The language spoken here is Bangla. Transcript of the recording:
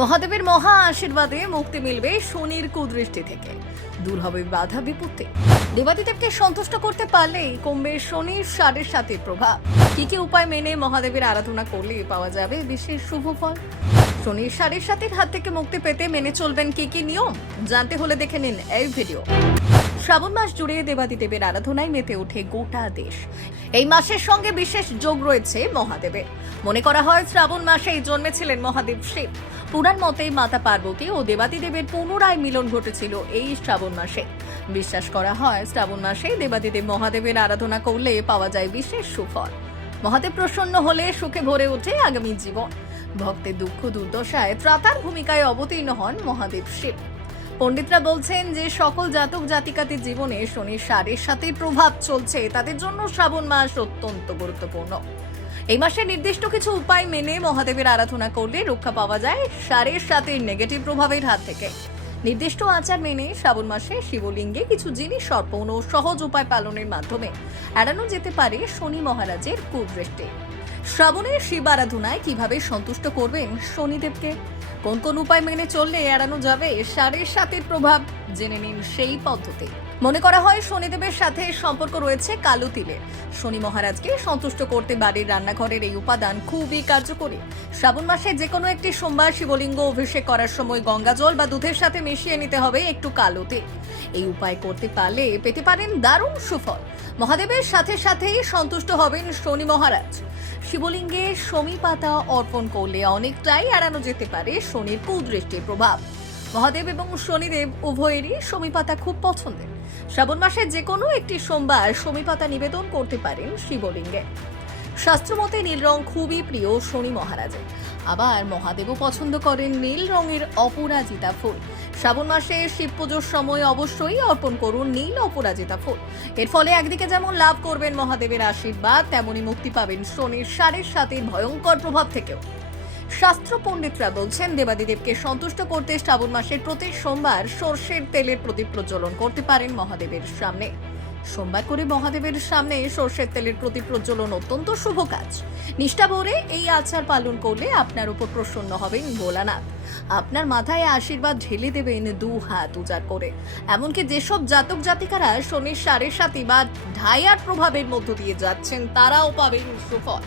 মহাদেবের মহা আশীর্বাদে মুক্তি মিলবে শনির কুদৃষ্টি থেকে। দূর হবে বাধা বিপত্তি। দেবাদিদেবকে সন্তুষ্ট করতে পারলেই কমবে শনির সাড়ের সাথে প্রভাব। কি কি উপায় মেনে মহাদেবের আরাধনা করলে পাওয়া যাবে বিশেষ শুভ ফল? শনির সাড়ের সাথে হাত থেকে মুক্তি পেতে মেনে চলবেন কি কি নিয়ম? জানতে হলে দেখে নিন এই ভিডিও। শ্রাবণ মাস জুড়ে দেবাদিদেবের আরাধনায় মেতে ওঠে গোটা দেশ। এই মাসের সঙ্গে বিশেষ যোগ রয়েছে মহাদেবের। মনে করা হয় শ্রাবণ মাসেই জন্মেছিলেন মহাদেব শিব। পুরাণ মতে মাতা পার্বতী ও দেবাদিদেবের পুনরায় মিলন ঘটেছিল এই শ্রাবণ মাসে। বিশ্বাস করা হয় শ্রাবণ মাসে দেবাদিদেব মহাদেবের আরাধনা করলে পাওয়া যায় বিশেষ সুফল। মহাদেব প্রসন্ন হলে সুখে ভরে ওঠে আগামী জীবন। ভক্তের দুঃখ দুর্দশায় ত্রাতার ভূমিকায় অবতীর্ণ হন মহাদেব শিব। পণ্ডিতরা বলছেন যে সকল জাতক জাতিকাদের জীবনে শনির সারের সাথে প্রভাব চলছে। তাদের জন্য শ্রাবণ মাস অত্যন্ত গুরুত্বপূর্ণ। এই মাসে নির্দিষ্ট কিছু উপায় মেনে মহাদেবের আরাধনা করলে রক্ষা পাওয়া যায় সারের সাথে নেগেটিভ প্রভাবের হাত থেকে। নির্দিষ্ট আচার মেনে শ্রাবণ মাসে শিবলিঙ্গে কিছু জিনিস অর্পণ ও সহজ উপায় পালনের মাধ্যমে এড়ানো যেতে পারে শনি মহারাজের কুদৃষ্টি। শ্রাবণের শিব আরাধনায় কীভাবে সন্তুষ্ট করবেন শনিদেবকে? কোন কোন উপায় মেনে চললে এড়ানো যাবে সারের সাথে প্রভাব জেনে নিন সেই পদ্ধতি। মনে করা হয় শনিদেবের সাথে সম্পর্ক রয়েছে কালো তিলের শনি মহারাজকে সন্তুষ্ট করতে বাড়ির রান্নাঘরের এই উপাদান খুবই কার্যকরী। শ্রাবণ মাসে যে কোনো একটি সোমবার শিবলিঙ্গ অভিষেক করার সময় গঙ্গা জল বা দুধের সাথে মিশিয়ে নিতে হবে একটু কালো তিল। এই উপায় করতে পারলে পেতে পারেন দারুণ সুফল। মহাদেবের সাথে সাথেই সন্তুষ্ট হবেন শনি মহারাজ। শিবলিঙ্গে সমী পাতা অর্পণ করলে অনেকটাই এড়ানো যেতে পারে শনির কুদৃষ্টির প্রভাব। মহাদেব এবং শনিদেব উভয়েরই সমী পাতা খুব পছন্দের। শ্রাবণ মাসে যে কোনো একটি সোমবার সমী পাতা নিবেদন করতে পারেন শিবলিঙ্গে। শাস্ত্রমতে নীল রং খুবই প্রিয় শনি মহারাজের। আবার মহাদেবও পছন্দ করেন নীল রঙের অপরাজিতা ফুল। শ্রাবণ মাসে শিব পুজোর সময় অবশ্যই অর্পণ করুন নীল অপরাজিতা ফুল। এর ফলে একদিকে যেমন লাভ করবেন মহাদেবের আশীর্বাদ, তেমনি মুক্তি পাবেন শনির সারের সাথে ভয়ঙ্কর প্রভাব থেকেও। শাস্ত্র পণ্ডিতরা বলছেন, দেবাদিদেবকে সন্তুষ্ট করতে শ্রাবণ মাসের প্রতি সোমবার সর্ষের তেলের প্রদীপ প্রজ্বলন করতে পারেন মহাদেবের সামনে। সোমবার করে মহাদেবের সামনে সর্ষের তেলের প্রতি প্রজ্বলন অত্যন্ত শুভ কাজ। নিষ্ঠা ভরে এই আচার পালন করলে আপনার উপর প্রসন্ন হবেন ভোলানাথ। আপনার মাথায় আশীর্বাদ ঢেলে দেবেন দু হাত উজার করে। এমনকি যেসব জাতক জাতিকারা শনির সাড়ে সাতি বা ঢাইয়ার প্রভাবের মধ্য দিয়ে যাচ্ছেন, তারাও পাবেন সুফল।